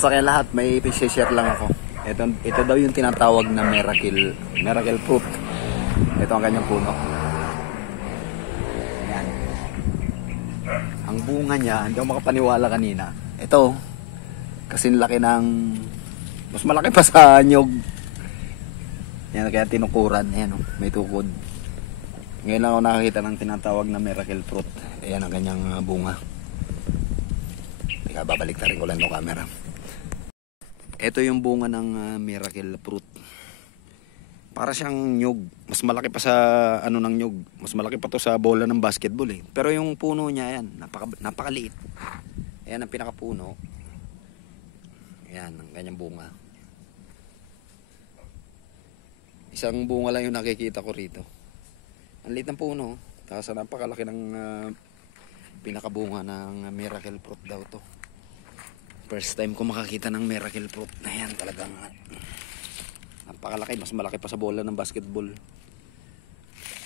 Kamusta kayo lahat? May i-share lang ako. Ito daw yung tinatawag na miracle fruit. Ito ang kanyang puno. Ayan. Ang bunga niya, hindi ako makapaniwala kanina. Ito, kasing laki ng, mas malaki pa sa nyog. Yan, kaya tinukuran. Ayan, may tukod. Ngayon lang ako nakakita ng tinatawag na miracle fruit. Ayan ang kanyang bunga. Teka, babalik na rin ko lang yung camera. Ito yung bunga ng miracle fruit. Para siyang nyug. Mas malaki pa sa ano ng nyug. Mas malaki pa to sa bola ng basketball eh. Pero yung puno niya yan, napakaliit. Ayan ang pinakapuno. Ayan ang kanyang bunga. Isang bunga lang yung nakikita ko rito. Ang liit ng puno. Tapos napakalaki ng pinakabunga ng miracle fruit daw to. First time ko makakita ng miracle fruit na yan, talagang napakalaki, mas malaki pa sa bola ng basketball.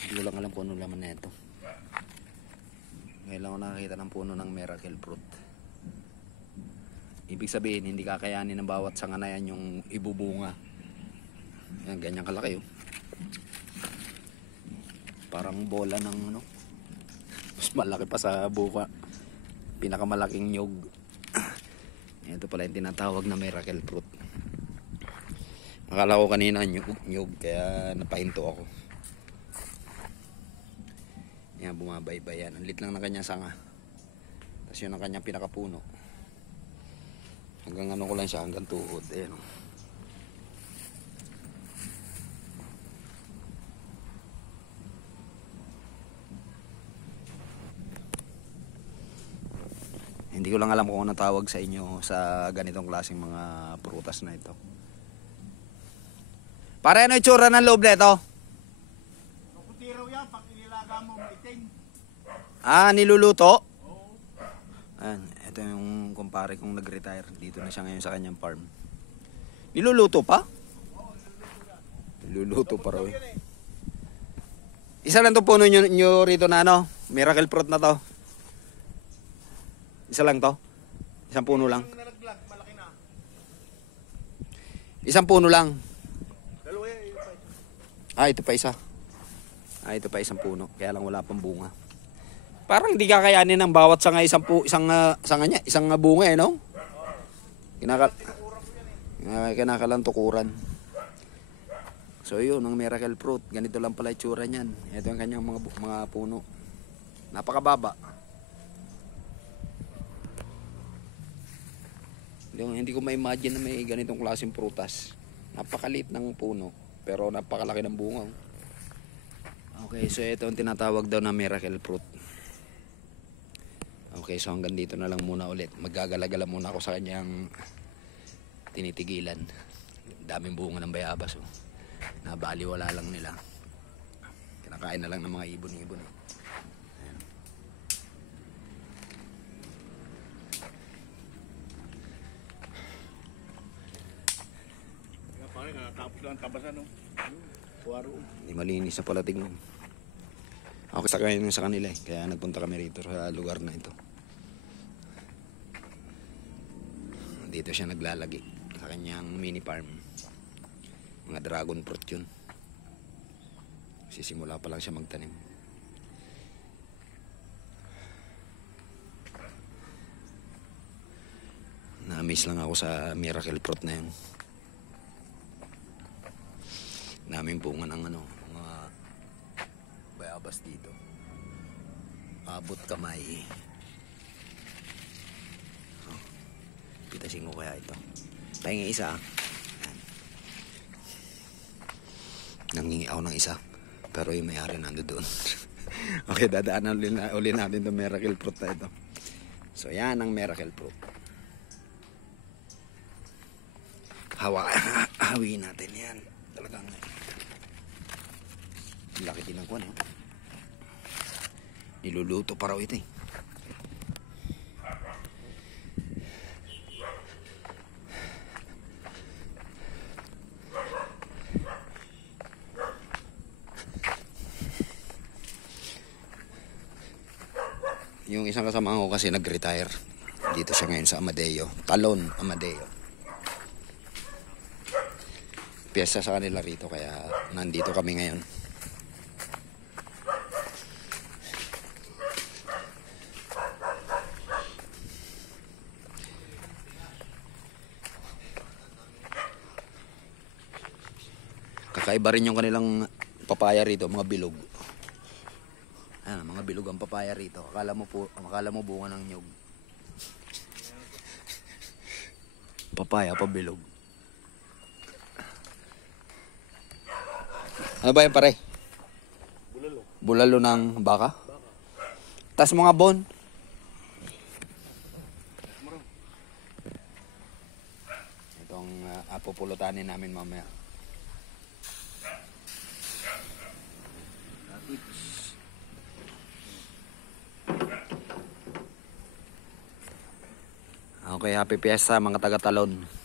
Hindi ko lang alam kung ano laman na ito. Ngayon lang ako nakakita ng puno ng miracle fruit. Ibig sabihin, hindi kakayanin ng bawat sanga na yan yung ibubunga. Yan, ganyan kalaki oh. Parang bola ng ano, mas malaki pa sa buka. Pinakamalaking nyog. Ito pala yung tinatawag na miracle fruit. Akala ko kanina nyug kaya napahinto ako. Yan, bumabaybay yan. Ang lit lang ng kanyang sanga. Tapos yun ang kanyang pinakapuno. Hanggang ano ko lang siya, hanggang tuhod. Ayan. Hindi ko lang alam kung ano tawag sa inyo sa ganitong klaseng mga prutas na ito. Para ano itsura ng loob na ito? Puti raw yan, pag inilaga mo maiting. Ah, niluluto? Oo. Ayan, ito yung kumpare kong nag-retire. Dito na siya ngayon sa kanyang farm. Niluluto pa? Oo, niluluto yan. Niluluto pa raw eh. Isa lang itong puno nyo rito na ano? Miracle fruit na to. Isa lang to? Isang puno lang? Yung nalaglag, malaki na. Isang puno lang? Dalawa yan, yung pa. Ah, ito pa isa. Ah, ito pa isang puno. Kaya lang wala pang bunga. Parang hindi kakayanin ng bawat sanga isang bunga eh, no? Kinakalang tukuran. So yun, ang miracle fruit. Ganito lang pala itsura niyan. Ito ang kanyang mga puno. Napakababa. Hindi ko ma-imagine na may ganitong klaseng prutas. Napakaliit ng puno, pero napakalaki ng bunga. Okay, so ito ang tinatawag daw na miracle fruit. Okay, so hanggang dito na lang muna ulit. Magagala-gala muna ako sa kanyang tinitigilan. Daming bunga ng bayabas. Oh. Nabaliwala lang nila. Kinakain na lang ng mga ibon-ibon. Eh. Tapos lang tabasan, no? Puwaro. Hindi malinis na pala tingnan. Ako sa kanila eh. Kaya nagpunta kami rito sa lugar na ito. Dito siya naglalagi sa kanyang mini farm. Mga dragon fruit yun. Sisimula pa lang siya magtanim. Na-miss lang ako sa miracle fruit na yun. Naming bunga ng ano, mga bayabas dito. Abot kamay. Oh, pitasin ko kaya ito. Pahingi isa. Nangingi ako ng isa. Pero yung may-ari nando doon. Okay, dadaanan ulit natin itong miracle fruit na ito. So yan ang miracle fruit. Hawiin natin yan. Talagang laki din ang kuwan eh. Niluluto pa raw ito eh. Yung isang kasama ko kasi nag-retire. Dito siya ngayon sa Amadeo. Talon, Amadeo. piyesta sa kanila rito kaya nandito kami ngayon. Kakaiba rin yung kanilang papaya rito, mga bilog. Ayan, mga bilog ang papaya rito. Akala mo bunga ng nyug. Papaya pa bilog. Ano ba yan pare? Bulalo. Bulalo ng baka? Tas mga bon. Itong pupulutanin namin mamaya. Okay, happy fiesta mga taga-Talon.